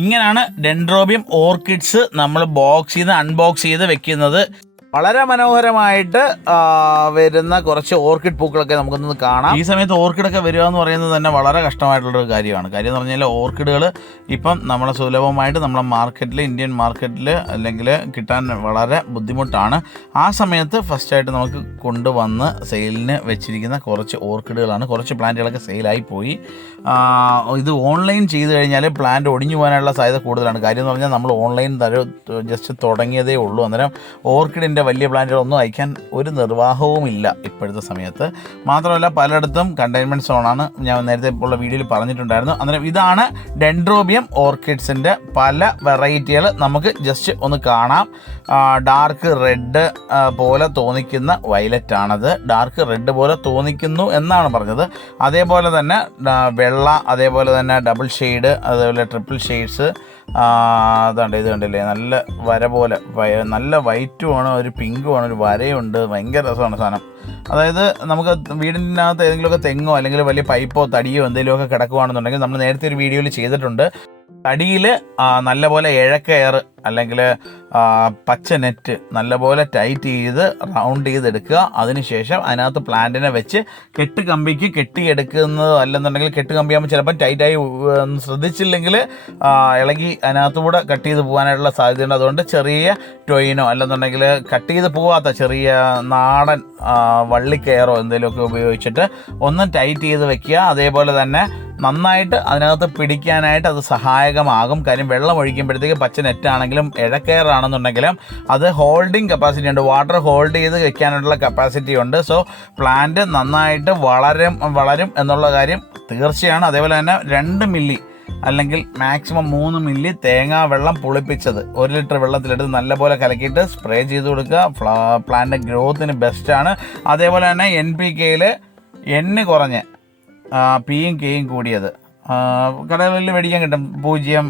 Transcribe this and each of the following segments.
ഇങ്ങനെയാണ് dendrobium orchids നമ്മൾ box ചെയ്ത് അൺബോക്സ് ചെയ്ത് വെക്കുന്നത്. വളരെ മനോഹരമായിട്ട് വരുന്ന കുറച്ച് ഓർക്കിഡ് പൂക്കളൊക്കെ നമുക്കൊന്ന് കാണാം. ഈ സമയത്ത് ഓർക്കിഡൊക്കെ വരിക എന്ന് പറയുന്നത് തന്നെ വളരെ കഷ്ടമായിട്ടുള്ളൊരു കാര്യമാണ്. കാര്യം എന്ന് പറഞ്ഞാൽ ഓർക്കിഡുകൾ ഇപ്പം നമ്മളെ സുലഭമായിട്ട് നമ്മളെ മാർക്കറ്റിൽ, ഇന്ത്യൻ മാർക്കറ്റിൽ അല്ലെങ്കിൽ കിട്ടാൻ വളരെ ബുദ്ധിമുട്ടാണ്. ആ സമയത്ത് ഫസ്റ്റായിട്ട് നമുക്ക് കൊണ്ടുവന്ന് സെയിലിന് വെച്ചിരിക്കുന്ന കുറച്ച് ഓർക്കിഡുകളാണ്. കുറച്ച് പ്ലാന്റുകളൊക്കെ സെയിലായി പോയി. ഇത് ഓൺലൈൻ ചെയ്ത് കഴിഞ്ഞാൽ പ്ലാന്റ് ഒടിഞ്ഞു പോകാനുള്ള സാധ്യത കൂടുതലാണ്. കാര്യം എന്ന് പറഞ്ഞാൽ നമ്മൾ ഓൺലൈൻ ജസ്റ്റ് തുടങ്ങിയതേ ഉള്ളൂ. അന്നേരം ഓർക്കിഡിൻ്റെ വലിയ പ്ലാന്റുകളൊന്നും അയക്കാൻ ഒരു നിർവാഹവുമില്ല ഇപ്പോഴത്തെ സമയത്ത്. മാത്രമല്ല പലയിടത്തും കണ്ടെയ്ൻമെൻറ്റ് സോണാണ്. ഞാൻ നേരത്തെ ഉള്ള വീഡിയോയിൽ പറഞ്ഞിട്ടുണ്ടായിരുന്നു. അന്നേരം ഇതാണ് ഡെൻഡ്രോബിയം ഓർക്കിഡ്സിൻ്റെ പല വെറൈറ്റികൾ നമുക്ക് ജസ്റ്റ് ഒന്ന് കാണാം. ഡാർക്ക് റെഡ് പോലെ തോന്നിക്കുന്ന വയലറ്റാണത്. ഡാർക്ക് റെഡ് പോലെ തോന്നിക്കുന്നു എന്നാണ് പറഞ്ഞത്. അതേപോലെ തന്നെ വെള്ള, അതേപോലെ തന്നെ ഡബിൾ ഷെയ്ഡ്, അതേപോലെ ട്രിപ്പിൾ ഷെയ്ഡ്സ്. അതുണ്ട്, ഇത് കണ്ടില്ലേ, നല്ല വര പോലെ, നല്ല വൈറ്റുമാണ്, ഒരു പിങ്കുമാണ്, ഒരു വരയുണ്ട്. ഭയങ്കര രസമാണ് സാധനം. അതായത് നമുക്ക് വീടിനകത്ത് ഏതെങ്കിലുമൊക്കെ തെങ്ങോ അല്ലെങ്കിൽ വലിയ പൈപ്പോ തടിയോ എന്തെങ്കിലുമൊക്കെ കിടക്കുകയാണെന്നുണ്ടെങ്കിൽ, നമ്മൾ നേരത്തെ ഒരു വീഡിയോയിൽ ചെയ്തിട്ടുണ്ട്, തടിയിൽ നല്ലപോലെ ഇഴക്കയർ അല്ലെങ്കിൽ പച്ച നെറ്റ് നല്ലപോലെ ടൈറ്റ് ചെയ്ത് റൗണ്ട് ചെയ്തെടുക്കുക. അതിനുശേഷം അതിനകത്ത് പ്ലാന്റിനെ വെച്ച് കെട്ടുകമ്പിക്ക് കെട്ടിയെടുക്കുന്നത്. അല്ലെന്നുണ്ടെങ്കിൽ കെട്ടുകമ്പിയാകുമ്പോൾ ചിലപ്പോൾ ടൈറ്റായി ശ്രദ്ധിച്ചില്ലെങ്കിൽ ഇളകി അതിനകത്തുകൂടെ കട്ട് ചെയ്ത് പോകാനായിട്ടുള്ള സാധ്യതയുണ്ട്. അതുകൊണ്ട് ചെറിയ ടൊയിനോ അല്ലെന്നുണ്ടെങ്കിൽ കട്ട് ചെയ്ത് പോകാത്ത ചെറിയ നാടൻ വള്ളിക്കയറോ എന്തെങ്കിലുമൊക്കെ ഉപയോഗിച്ചിട്ട് ഒന്ന് ടൈറ്റ് ചെയ്ത് വെക്കുക. അതേപോലെ തന്നെ നന്നായിട്ട് അതിനകത്ത് പിടിക്കാനായിട്ട് അത് സഹായകമാകും. കാര്യം വെള്ളം ഒഴിക്കുമ്പോഴത്തേക്ക് പച്ച നെറ്റാണെങ്കിലും ഇഴക്കയറാണെന്നുണ്ടെങ്കിലും അത് ഹോൾഡിങ് കപ്പാസിറ്റി ഉണ്ട്, വാട്ടർ ഹോൾഡ് ചെയ്ത് വെക്കാനുള്ള കപ്പാസിറ്റി ഉണ്ട്. സോ പ്ലാന്റ് നന്നായിട്ട് വളരും എന്നുള്ള കാര്യം തീർച്ചയാണ്. അതേപോലെ തന്നെ 2 മില്ലി അല്ലെങ്കിൽ മാക്സിമം 3 മില്ലി തേങ്ങാ വെള്ളം പുളിപ്പിച്ചത് 1 ലിറ്റർ വെള്ളത്തിലെടുത്ത് നല്ലപോലെ കലക്കിയിട്ട് സ്പ്രേ ചെയ്ത് കൊടുക്കുക. പ്ലാന്റ് ഗ്രോത്തിന് ബെസ്റ്റാണ്. അതേപോലെ തന്നെ NPKയിൽ N കുറഞ്ഞ് പിയും കെയും കൂടിയത് കടകളിൽ മേടിക്കാൻ കിട്ടും. 0,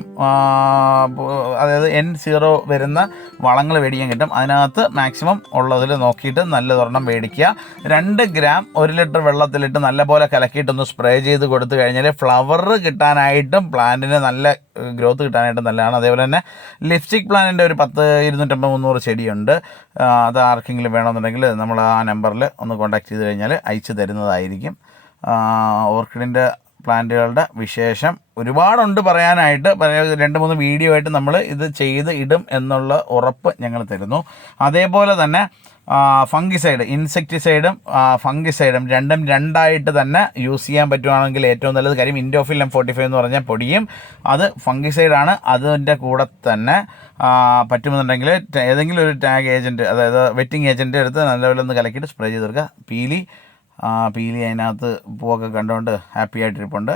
അതായത് N0 വരുന്ന വളങ്ങൾ മേടിക്കാൻ കിട്ടും. അതിനകത്ത് മാക്സിമം ഉള്ളതിൽ നോക്കിയിട്ട് നല്ലതൊരെണ്ണം മേടിക്കുക. 2 ഗ്രാം 1 ലിറ്റർ വെള്ളത്തിലിട്ട് നല്ലപോലെ കലക്കിയിട്ടൊന്ന് സ്പ്രേ ചെയ്ത് കൊടുത്തു കഴിഞ്ഞാൽ ഫ്ലവർ കിട്ടാനായിട്ടും പ്ലാന്റിന് നല്ല ഗ്രോത്ത് കിട്ടാനായിട്ടും നല്ലതാണ്. അതേപോലെ തന്നെ ലിപ്സ്റ്റിക് പ്ലാന്റിൻ്റെ ഒരു 10, 250, 300 ചെടിയുണ്ട്. അത് ആർക്കെങ്കിലും വേണമെന്നുണ്ടെങ്കിൽ നമ്മൾ ആ നമ്പറിൽ ഒന്ന് കോൺടാക്ട് ചെയ്ത് കഴിഞ്ഞാൽ അയച്ചു തരുന്നതായിരിക്കും. ഓർക്കിഡിൻ്റെ പ്ലാന്റുകളുടെ വിശേഷം ഒരുപാടുണ്ട് പറയാനായിട്ട്. 2-3 വീഡിയോ ആയിട്ട് നമ്മൾ ഇത് ചെയ്ത് ഇടും എന്നുള്ള ഉറപ്പ് ഞങ്ങൾ തരുന്നു. അതേപോലെ തന്നെ ഫംഗിസൈഡ്, ഇൻസെക്ടിസൈഡും ഫംഗിസൈഡും രണ്ടും രണ്ടായിട്ട് തന്നെ യൂസ് ചെയ്യാൻ പറ്റുവാണെങ്കിൽ ഏറ്റവും നല്ലത്. കാര്യം ഇൻഡോഫിൽ M45 എന്ന് പറഞ്ഞാൽ പൊടിയും അത് ഫംഗിസൈഡാണ്. അതിൻ്റെ കൂടെ തന്നെ പറ്റുമെന്നുണ്ടെങ്കിൽ ഏതെങ്കിലും ഒരു ടാഗ് ഏജൻറ്റ്, അതായത് വെറ്റിംഗ് ഏജൻറ്റ് എടുത്ത് നല്ലപോലെ ഒന്ന് കലക്കിയിട്ട് സ്പ്രേ ചെയ്ത് കൊടുക്കുക. പീലി അതിനകത്ത് പൂവൊക്കെ കണ്ടുകൊണ്ട് ഹാപ്പി ആയിട്ടിരിപ്പുണ്ട്.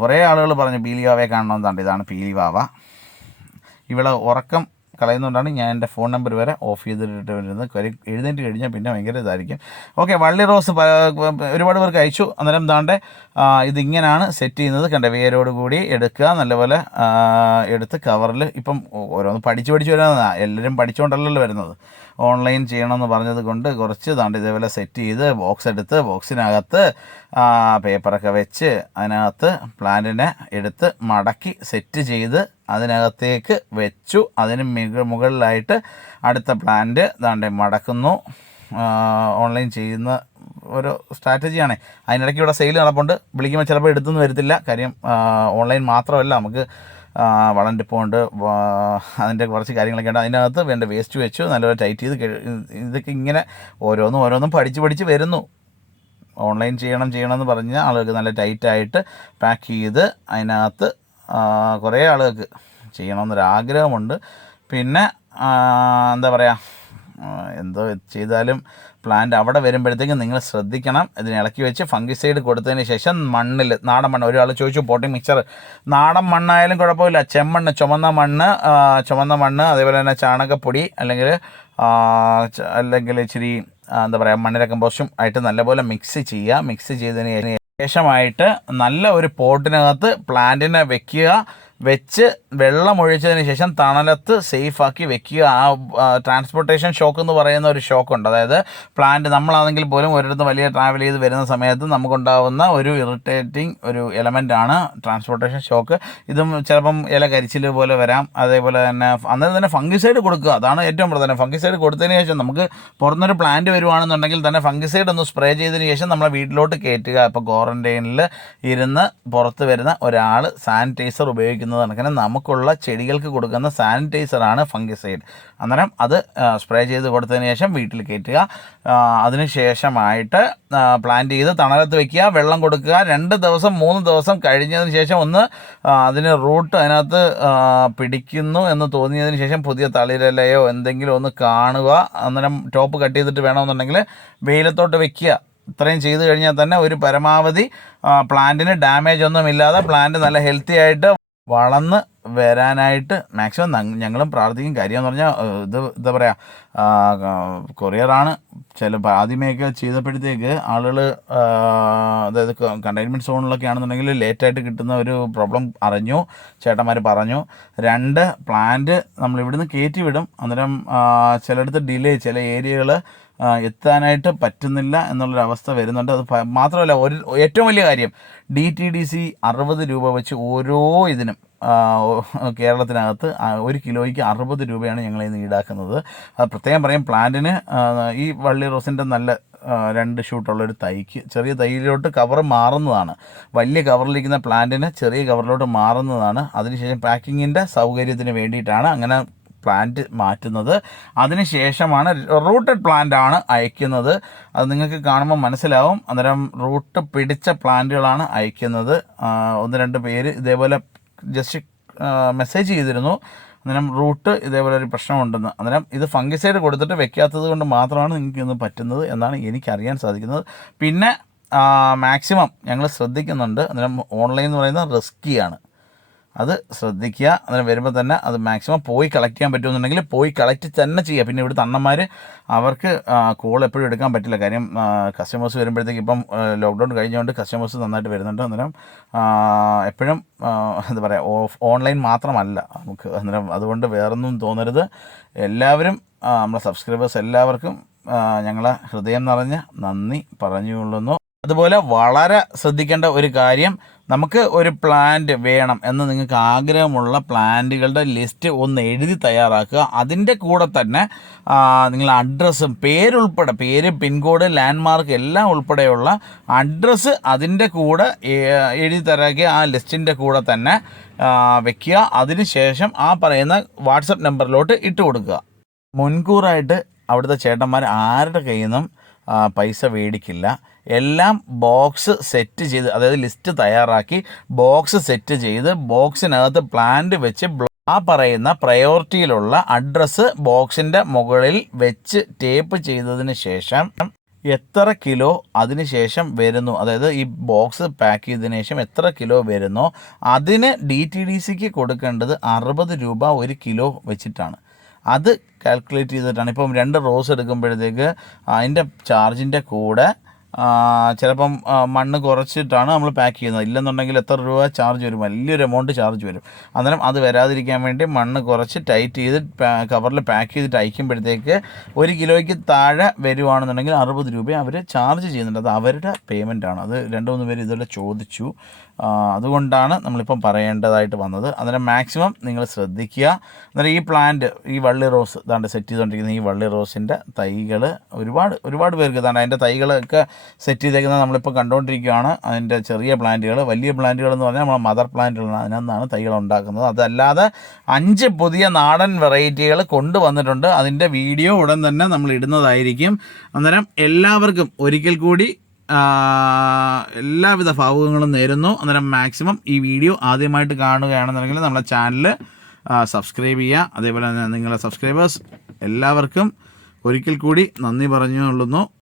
കുറേ ആളുകൾ പറഞ്ഞു പീലി വാവയെ കാണണമെന്നുണ്ട്. ഇതാണ് പീലി വാവ. ഇവിടെ ഉറക്കം കളയുന്നതുകൊണ്ടാണ് ഞാൻ എൻ്റെ ഫോൺ നമ്പർ വരെ ഓഫ് ചെയ്തിട്ട് വരുന്നത്. എഴുന്നേറ്റ് കഴിഞ്ഞാൽ പിന്നെ ഭയങ്കര ഇതായിരിക്കും. ഓക്കെ, വള്ളി റോസ് ഒരുപാട് പേർക്ക് അയച്ചു. അന്നേരം താണ്ടെ ഇതിങ്ങനെയാണ് സെറ്റ് ചെയ്യുന്നത്. കണ്ട വേരോട് കൂടി എടുക്കുക, നല്ലപോലെ എടുത്ത് കവറിൽ. ഇപ്പം ഓരോന്ന് പഠിച്ച് വരുന്നതാണ്. എല്ലാവരും പഠിച്ചുകൊണ്ടല്ലല്ലോ വരുന്നത്. ഓൺലൈൻ ചെയ്യണമെന്ന് പറഞ്ഞത് കൊണ്ട് കുറച്ച് താണ്ട് ഇതേപോലെ സെറ്റ് ചെയ്ത് ബോക്സ് എടുത്ത് ബോക്സിനകത്ത് പേപ്പറൊക്കെ വെച്ച് അതിനകത്ത് പ്ലാന്റിനെ എടുത്ത് മടക്കി സെറ്റ് ചെയ്ത് അതിനകത്തേക്ക് വെച്ചു. അതിന് മുകളിലായിട്ട് അടുത്ത പ്ലാന്റ് ദാണ്ടെ മടക്കുന്നു. ഓൺലൈൻ ചെയ്യുന്ന ഒരു സ്ട്രാറ്റജിയാണ്. അതിനിടയ്ക്ക് ഇവിടെ സെയിൽ നടപ്പുണ്ട്. വിളിക്കുമ്പോൾ ചിലപ്പോൾ എടുത്തൊന്നും വരത്തില്ല. കാര്യം ഓൺലൈൻ മാത്രമല്ല, നമുക്ക് വളം ഡിപ്പോണ്ട്, അതിൻ്റെ കുറച്ച് കാര്യങ്ങളൊക്കെ ഉണ്ട്. അതിനകത്ത് വേണ്ട വേസ്റ്റ് വെച്ചു നല്ലപോലെ ടൈറ്റ് ചെയ്ത് ഇതൊക്കെ ഇങ്ങനെ ഓരോന്നും പഠിച്ച് വരുന്നു. ഓൺലൈൻ ചെയ്യണമെന്ന് പറഞ്ഞ ആളുകൾക്ക് നല്ല ടൈറ്റായിട്ട് പാക്ക് ചെയ്ത് അതിനകത്ത് കുറേ ആളുകൾക്ക് ചെയ്യണമെന്നൊരാഗ്രഹമുണ്ട്. പിന്നെ എന്താ പറയുക, എന്തോ ചെയ്താലും പ്ലാന്റ് അവിടെ വരുമ്പോഴത്തേക്കും നിങ്ങൾ ശ്രദ്ധിക്കണം. ഇതിനെ ഇളക്കി വെച്ച് ഫംഗിസൈഡ് കൊടുത്തതിന് ശേഷം മണ്ണിൽ, നാടൻ മണ്ണ്, ഒരാൾ ചോദിച്ചു പോട്ടിംഗ് മിക്സർ, നാടൻ മണ്ണായാലും കുഴപ്പമില്ല, ചെമ്മണ്ണ്, ചുമന്ന മണ്ണ്, അതേപോലെ തന്നെ ചാണകപ്പൊടി അല്ലെങ്കിൽ ഇച്ചിരി എന്താ പറയുക മണ്ണിര കമ്പോസ്റ്റും ആയിട്ട് നല്ലപോലെ മിക്സ് ചെയ്തതിന് ശേഷമായിട്ട് നല്ല ഒരു പോട്ടിനകത്ത് പ്ലാന്റിനെ വെക്കുക. വെച്ച് വെള്ളം ഒഴിച്ചതിന് ശേഷം തണലത്ത് സേഫാക്കി വെക്കുക. ട്രാൻസ്പോർട്ടേഷൻ ഷോക്ക് എന്ന് പറയുന്ന ഒരു ഷോക്കുണ്ട്. അതായത് പ്ലാന്റ് നമ്മളാണെങ്കിൽ പോലും ഒരിടത്ത് വലിയ ട്രാവൽ ചെയ്ത് വരുന്ന സമയത്ത് നമുക്കുണ്ടാകുന്ന ഒരു ഇറിറ്റേറ്റിംഗ് ഒരു എലമെൻ്റാണ് ട്രാൻസ്പോർട്ടേഷൻ ഷോക്ക്. ഇതും ചിലപ്പം ഇല കരിച്ചിൽ പോലെ വരാം. അതേപോലെ തന്നെ അന്നേരം തന്നെ ഫംഗിസൈഡ് കൊടുക്കുക. അതാണ് ഏറ്റവും പ്രധാനം. ഫംഗിസൈഡ് കൊടുത്തതിന് ശേഷം നമുക്ക് പുറത്തൊരു പ്ലാന്റ് വരുവാണെന്നുണ്ടെങ്കിൽ തന്നെ ഫംഗിസൈഡ് ഒന്ന് സ്പ്രേ ചെയ്തതിന് ശേഷം നമ്മളെ വീട്ടിലോട്ട് കയറ്റുക. ഇപ്പോൾ ക്വാറൻറ്റൈനിൽ ഇരുന്ന് പുറത്ത് വരുന്ന ഒരാൾ സാനിറ്റൈസർ ഉപയോഗിക്കുന്നത് കണക്കിന് നമുക്കുള്ള ചെടികൾക്ക് കൊടുക്കുന്ന സാനിറ്റൈസറാണ് ഫംഗിസൈഡ്. അന്നേരം അത് സ്പ്രേ ചെയ്ത് കൊടുത്തതിന് ശേഷം വീട്ടിൽ കയറ്റുക. അതിന് ശേഷമായിട്ട് പ്ലാന്റ് ചെയ്ത് തണലത്ത് വയ്ക്കുക, വെള്ളം കൊടുക്കുക. 2 ദിവസം 3 ദിവസം കഴിഞ്ഞതിന് ശേഷം ഒന്ന് അതിന് റൂട്ട് അതിനകത്ത് പിടിക്കുന്നു എന്ന് തോന്നിയതിന് ശേഷം പുതിയ തളിരലയോ എന്തെങ്കിലും ഒന്ന് കാണുക. അന്നേരം ടോപ്പ് കട്ട് ചെയ്തിട്ട് വേണമെന്നുണ്ടെങ്കിൽ വെയിലത്തോട്ട് വെക്കുക. ഇത്രയും ചെയ്ത് കഴിഞ്ഞാൽ തന്നെ ഒരു പരമാവധി പ്ലാന്റിന് ഡാമേജ് ഒന്നുമില്ലാതെ പ്ലാന്റ് നല്ല ഹെൽത്തി ആയിട്ട് വളർന്ന് വരാനായിട്ട് മാക്സിമം ഞങ്ങളും പ്രാർത്ഥിക്കും. കാര്യം എന്ന് പറഞ്ഞാൽ എന്താ പറയുക, കൊറിയറാണ്. ആദ്യമേയൊക്കെ ചെയ്തപ്പോഴത്തേക്ക് ആളുകൾ അതായത് കണ്ടെയ്ൻമെൻറ്റ് സോണിലൊക്കെ ആണെന്നുണ്ടെങ്കിൽ ലേറ്റായിട്ട് കിട്ടുന്ന ഒരു പ്രോബ്ലം അറിഞ്ഞു. ചേട്ടന്മാർ പറഞ്ഞു 2 പ്ലാന്റ് നമ്മൾ ഇവിടുന്ന് കയറ്റി വിടും. അന്നേരം ചിലയിടത്ത് ഡിലേ, ചില ഏരിയകൾ എത്താനായിട്ട് പറ്റുന്നില്ല എന്നുള്ളൊരവസ്ഥ വരുന്നുണ്ട്. അത് മാത്രമല്ല, ഏറ്റവും വലിയ കാര്യം DTDC 60 രൂപ വെച്ച് ഓരോ ഇതിനും കേരളത്തിനകത്ത് 1 കിലോയ്ക്ക് 60 രൂപയാണ് ഞങ്ങൾ ഇന്ന് ഈടാക്കുന്നത്. അത് പ്രത്യേകം പറയും. പ്ലാന്റിന് ഈ വള്ളി റോസിൻ്റെ നല്ല 2 ഷൂട്ടുള്ളൊരു തൈക്ക് ചെറിയ തൈയിലോട്ട് കവർ മാറുന്നതാണ്. വലിയ കവറിലിരിക്കുന്ന പ്ലാന്റിന് ചെറിയ കവറിലോട്ട് മാറുന്നതാണ്. അതിനുശേഷം പാക്കിങ്ങിൻ്റെ സൗകര്യത്തിന് വേണ്ടിയിട്ടാണ് അങ്ങനെ പ്ലാന്റ് മാറ്റുന്നത്. അതിനുശേഷമാണ് റൂട്ടഡ് പ്ലാന്റ് ആണ് അയക്കുന്നത്. അത് നിങ്ങൾക്ക് കാണുമ്പോൾ മനസ്സിലാവും. അന്നേരം റൂട്ട് പിടിച്ച പ്ലാന്റുകളാണ് അയക്കുന്നത്. 1-2 പേര് ഇതേപോലെ ജസ്റ്റ് മെസ്സേജ് ചെയ്തിരുന്നു. അന്നേരം റൂട്ട് ഇതേപോലെ ഒരു പ്രശ്നമുണ്ടെന്ന്. അന്നേരം ഇത് ഫംഗിസൈഡ് കൊടുത്തിട്ട് വെക്കാത്തത് കൊണ്ട് മാത്രമാണ് നിങ്ങൾക്ക് ഇന്ന് പറ്റുന്നത് എന്നാണ് എനിക്കറിയാൻ സാധിക്കുന്നത്. പിന്നെ മാക്സിമം ഞങ്ങൾ ശ്രദ്ധിക്കുന്നുണ്ട്. അന്നേരം ഓൺലൈൻ എന്ന് പറയുന്നത് റിസ്ക്കിയാണ്. അത് ശ്രദ്ധിക്കുക. അതിന് വരുമ്പോൾ തന്നെ അത് മാക്സിമം പോയി കളക്ട് ചെയ്യാൻ പറ്റുമെന്നുണ്ടെങ്കിൽ പോയി കളക്ട് തന്നെ ചെയ്യുക. പിന്നെ ഇവിടെ അണ്ണന്മാർ അവർക്ക് കോൾ എപ്പോഴും എടുക്കാൻ പറ്റില്ല. കാര്യം കസ്റ്റമേഴ്സ് വരുമ്പോഴത്തേക്ക് ഇപ്പം ലോക്ക്ഡൗൺ കഴിഞ്ഞുകൊണ്ട് കസ്റ്റമേഴ്സ് നന്നായിട്ട് വരുന്നുണ്ട്. അന്നേരം എപ്പോഴും എന്താ പറയുക, ഓൺലൈൻ മാത്രമല്ല നമുക്ക്. അന്നേരം അതുകൊണ്ട് വേറൊന്നും തോന്നരുത്. എല്ലാവരും നമ്മളെ സബ്സ്ക്രൈബേഴ്സ് എല്ലാവർക്കും ഞങ്ങളെ ഹൃദയം നിറഞ്ഞ നന്ദി പറഞ്ഞുകൊള്ളുന്നു. അതുപോലെ വളരെ ശ്രദ്ധിക്കേണ്ട ഒരു കാര്യം, നമുക്ക് ഒരു പ്ലാന്റ് വേണം എന്ന് നിങ്ങൾക്ക് ആഗ്രഹമുള്ള പ്ലാന്റുകളുടെ ലിസ്റ്റ് ഒന്ന് എഴുതി തയ്യാറാക്കുക. അതിൻ്റെ കൂടെ തന്നെ നിങ്ങൾ അഡ്രസ്സും പേരുൾപ്പെടെ, പേര്, പിൻകോഡ്, ലാൻഡ്മാർക്ക് എല്ലാം ഉൾപ്പെടെയുള്ള അഡ്രസ്സ് അതിൻ്റെ കൂടെ എഴുതി തയ്യാറാക്കി ആ ലിസ്റ്റിൻ്റെ കൂടെ തന്നെ വെക്കുക. അതിനുശേഷം ആ പറയുന്ന വാട്സപ്പ് നമ്പറിലോട്ട് ഇട്ട് കൊടുക്കുക. മുൻകൂറായിട്ട് അവിടുത്തെ ചേട്ടന്മാർ ആരുടെ കയ്യിൽ നിന്നും പൈസ മേടിക്കില്ല. എല്ലാം ബോക്സ് സെറ്റ് ചെയ്ത്, അതായത് ലിസ്റ്റ് തയ്യാറാക്കി ബോക്സ് സെറ്റ് ചെയ്ത് ബോക്സിനകത്ത് പ്ലാന്റ് വെച്ച് ആ പറയുന്ന പ്രയോറിറ്റിയിലുള്ള അഡ്രസ്സ് ബോക്സിൻ്റെ മുകളിൽ വെച്ച് ടേപ്പ് ചെയ്തതിന് ശേഷം എത്ര കിലോ അതിന് ശേഷം വരുന്നു, അതായത് ഈ ബോക്സ് പാക്ക് ചെയ്തതിന് ശേഷം എത്ര കിലോ വരുന്നോ അതിന് DTDCക്ക് കൊടുക്കേണ്ടത് 60 രൂപ 1 കിലോ വെച്ചിട്ടാണ്. അത് കാൽക്കുലേറ്റ് ചെയ്തിട്ടാണ്. ഇപ്പം 2 റോസ് എടുക്കുമ്പോഴത്തേക്ക് അതിൻ്റെ ചാർജിൻ്റെ കൂടെ ചിലപ്പം മണ്ണ് കുറച്ചിട്ടാണ് നമ്മൾ പാക്ക് ചെയ്യുന്നത്. ഇല്ലെന്നുണ്ടെങ്കിൽ എത്ര രൂപ ചാർജ് വരും, വലിയൊരു എമൗണ്ട് ചാർജ് വരും. അന്നേരം അത് വരാതിരിക്കാൻ വേണ്ടി മണ്ണ് കുറച്ച് ടൈറ്റ് ചെയ്ത് കവറിൽ പാക്ക് ചെയ്തിട്ട് അയക്കുമ്പോഴത്തേക്ക് 1 കിലോയ്ക്ക് താഴെ വരുവാണെന്നുണ്ടെങ്കിൽ 60 രൂപ അവർ ചാർജ് ചെയ്യുന്നുണ്ട്. അത് അവരുടെ പേയ്മെൻറ്റാണ്. അത് 2-3 പേര് ഇതെല്ലാം ചോദിച്ചു. അതുകൊണ്ടാണ് നമ്മളിപ്പം പറയേണ്ടതായിട്ട് വന്നത്. അന്നേരം മാക്സിമം നിങ്ങൾ ശ്രദ്ധിക്കുക. അന്നേരം ഈ പ്ലാന്റ്, ഈ വള്ളി റോസ് ഇതാണ്ട് സെറ്റ് ചെയ്തുകൊണ്ടിരിക്കുന്ന ഈ വള്ളി റോസിൻ്റെ തൈകൾ ഒരുപാട് പേർക്ക് ഇതാണ്. അതിൻ്റെ തൈകളൊക്കെ സെറ്റ് ചെയ്തേക്കുന്നത് നമ്മളിപ്പോൾ കണ്ടുകൊണ്ടിരിക്കുകയാണ്. അതിൻ്റെ ചെറിയ പ്ലാന്റുകൾ, വലിയ പ്ലാന്റുകൾ എന്ന് പറഞ്ഞാൽ നമ്മൾ മദർ പ്ലാന്റുകളാണ്, അതിനകത്താണ് തൈകൾ ഉണ്ടാക്കുന്നത്. അതല്ലാതെ 5 പുതിയ നാടൻ വെറൈറ്റികൾ കൊണ്ടുവന്നിട്ടുണ്ട്. അതിൻ്റെ വീഡിയോ ഉടൻ തന്നെ നമ്മൾ ഇടുന്നതായിരിക്കും. അന്നേരം എല്ലാവർക്കും ഒരിക്കൽ കൂടി എല്ലാവിധ ഭാവുകങ്ങളും നേരുന്നു. അന്നേരം മാക്സിമം ഈ വീഡിയോ ആദ്യമായിട്ട് കാണുകയാണെന്നുണ്ടെങ്കിൽ നമ്മളെ ചാനൽ സബ്സ്ക്രൈബ് ചെയ്യുക. അതേപോലെ തന്നെ നിങ്ങളുടെ സബ്സ്ക്രൈബേഴ്സ് എല്ലാവർക്കും ഒരിക്കൽ കൂടി നന്ദി പറഞ്ഞുകൊള്ളുന്നു.